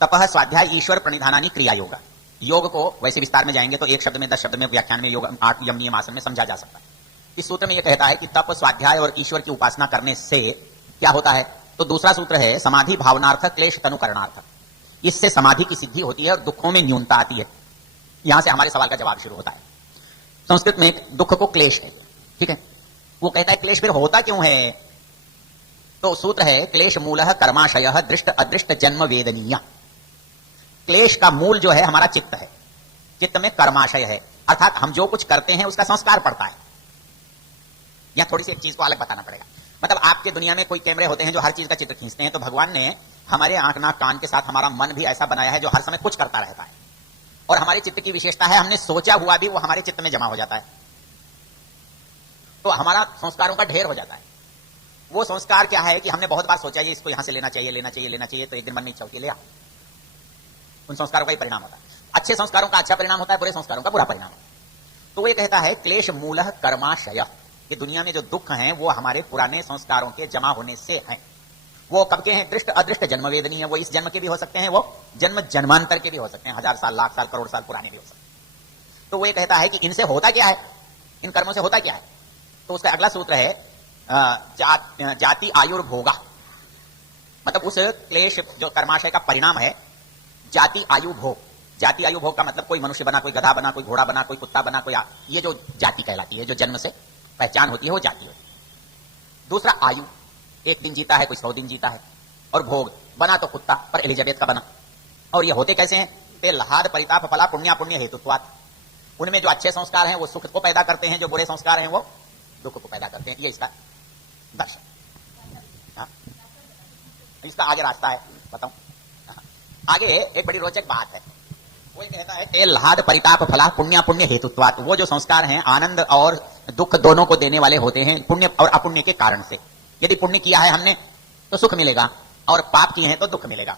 तपः स्वाध्याय ईश्वर प्रणिधानानि क्रिया योग। योग को वैसे विस्तार में जाएंगे तो एक शब्द में 10 शब्द में व्याख्यान में योग 8 यम नियम आसन में समझा जा सकता है। इस सूत्र में यह कहता है कि तप स्वाध्याय और ईश्वर की उपासना करने से क्या होता है, तो दूसरा सूत्र है समाधि भावनार्थ क्लेश तनुकरणार्थ। इससे समाधि की सिद्धि होती है और दुखों में न्यूनता आती है। यहां से हमारे सवाल का जवाब शुरू होता है। संस्कृत में दुख को क्लेश कहते हैं, ठीक है। वो कहता है क्लेश फिर होता क्यों है, तो सूत्र है क्लेश मूलः कर्माशयः दृष्ट अदृष्ट जन्म वेदनीय। क्लेश का मूल जो है हमारा चित्त है, चित्त में कर्माशय है, अर्थात हम जो कुछ करते हैं उसका संस्कार पड़ता है। यहां थोड़ी सी एक चीज को अलग बताना पड़ेगा। मतलब आपके दुनिया में कोई कैमरे होते हैं जो हर चीज का चित्र खींचते हैं, तो भगवान ने हमारे आंख नाक कान के साथ हमारा मन भी ऐसा बनाया है जो हर समय कुछ करता रहता है। और हमारे चित्त की विशेषता है हमने सोचा हुआ भी वो हमारे चित्त में जमा हो जाता है, तो हमारा संस्कारों का ढेर हो जाता है। वो संस्कार क्या है कि हमने बहुत बार सोचा ये इसको यहां से लेना चाहिए लेना चाहिए लेना चाहिए, तो एक दिन मन में इच्छा होती है ले आ। उन संस्कारों का ही परिणाम होता है। अच्छे संस्कारों का अच्छा परिणाम होता है, बुरे संस्कारों का बुरा परिणाम होता है। तो ये कहता है क्लेश मूलः कर्माशय। ये दुनिया में जो दुख हैं वो हमारे पुराने संस्कारों के जमा होने से हैं। वो कब के हैं, दृष्ट अदृष्ट जन्म वेदनीय। वो इस जन्म के भी हो सकते हैं, वो जन्म जन्मांतर के भी हो सकते हैं, 1000 साल लाख साल करोड़ साल पुराने भी हो सकते हैं। तो वो ये कहता है कि इनसे होता क्या है, इन कर्मों से होता क्या है, तो उसका अगला सूत्र है जाति आयुर्भोगा। मतलब उस क्लेश जो कर्माशय का परिणाम है जाति आयु भोग। जाति आयु भोग का मतलब कोई मनुष्य बना, कोई गधा बना, कोई घोड़ा बना, कोई कुत्ता बना, कोई ये जो जाति कहलाती है, जो जन्म से पहचान होती है वो जाति होती है। दूसरा आयु, एक दिन जीता है, कोई 100 दिन जीता है। और भोग, बना तो कुत्ता पर एलिजाबेथ का बना। और ये होते कैसे हैं, ते लहाद परिताप फला पुण्य पुण्य हेतुत्वात्। उनमें जो अच्छे संस्कार हैं वो सुख को पैदा करते हैं, जो बुरे संस्कार हैं वो दुख को पैदा करते हैं। ये इसका दर्शन। इसका आगे रास्ता है, बताऊं। आगे एक बड़ी रोचक बात है, वो कहता है ते लहाद परिताप फला पुण्य पुण्य हेतुत्वात्। वो जो संस्कार हैं आनंद और दुख दोनों को देने वाले होते हैं पुण्य और अपुण्य के कारण से। यदि पुण्य किया है हमने तो सुख मिलेगा, और पाप किए हैं तो दुख मिलेगा।